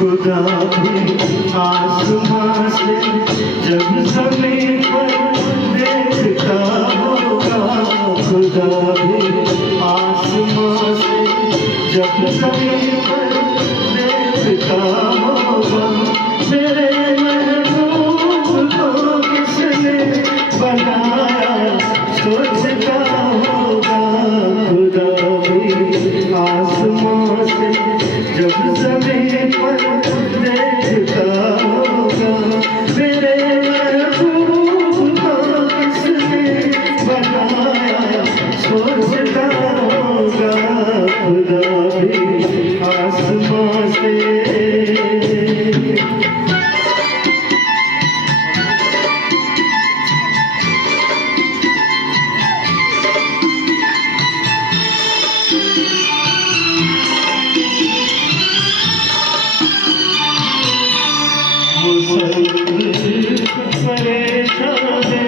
खुदा भी आसमां से जब ज़मीन पर देखता होगा, खुदा भी आसमां से जब ज़मीन पर देखता होगा, मेरे महबूब को किसने बनाया सोचता होगा, खुदा भी आसमां से जब ज़मीन पर देखता होगा, मेरे महबूब को किसने बनाया सोचता होगा, खुदा भी आसमां से। परेशान है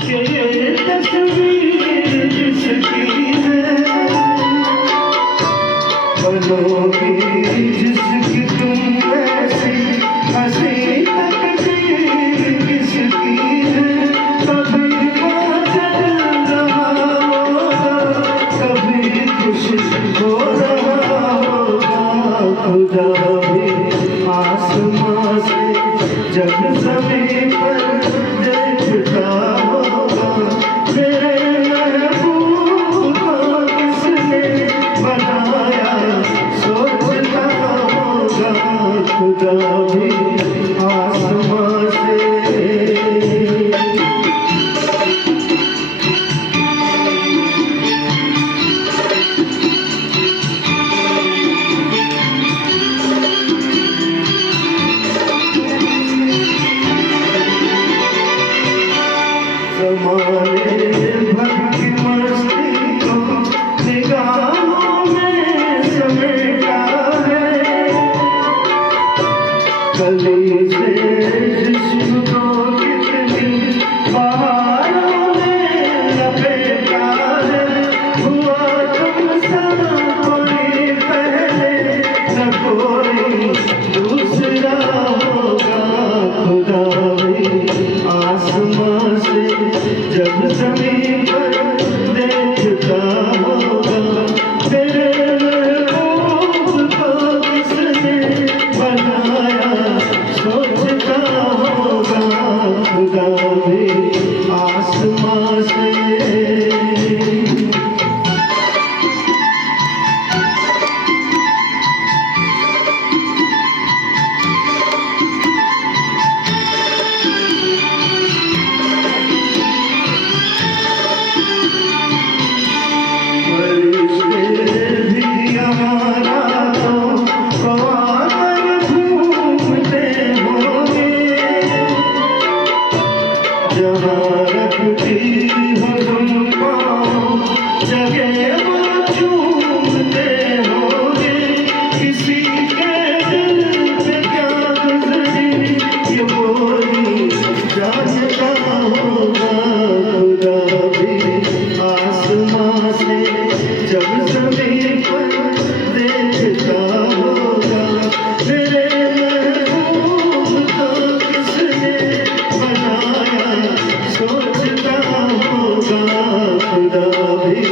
कि ये तस्वीर जिसकी है, बनोगी जिसकी तुम ऐसी हंसी तकदीर किसकी है, कभी बादल रहा होगा, कभी खुश हो रहा होगा, खुदा भी आसमां से जब ज़मीन पर देखता होगा, मेरे महबूब को किसने बनाया सोचता होगा, खुदा भी आसमां से। ज़माने भर की मस्ती को निगाहों में समेटा है, गली से जिस्म को कितनी बहारों ने लपेटा है, हुआ तुमसा कोई पहले न कोई दूसरा होगा, खुदा भी आसमां से जब ज़मीन पर देखता होगा, मेरे महबूब को किसने बनाया सोचता होगा, खुदा भी आसमां से। जहाँ रखती हो तुम पाँव जगह वो चूमते होगे, किसी के दिल पे क्या गुजरी ये बोली जानता होगा, खुदा भी आसमां से जब ज़मीन पर देखता होगा, मेरे महबूब को किसने बनाया सोचता होगा, खुदा भी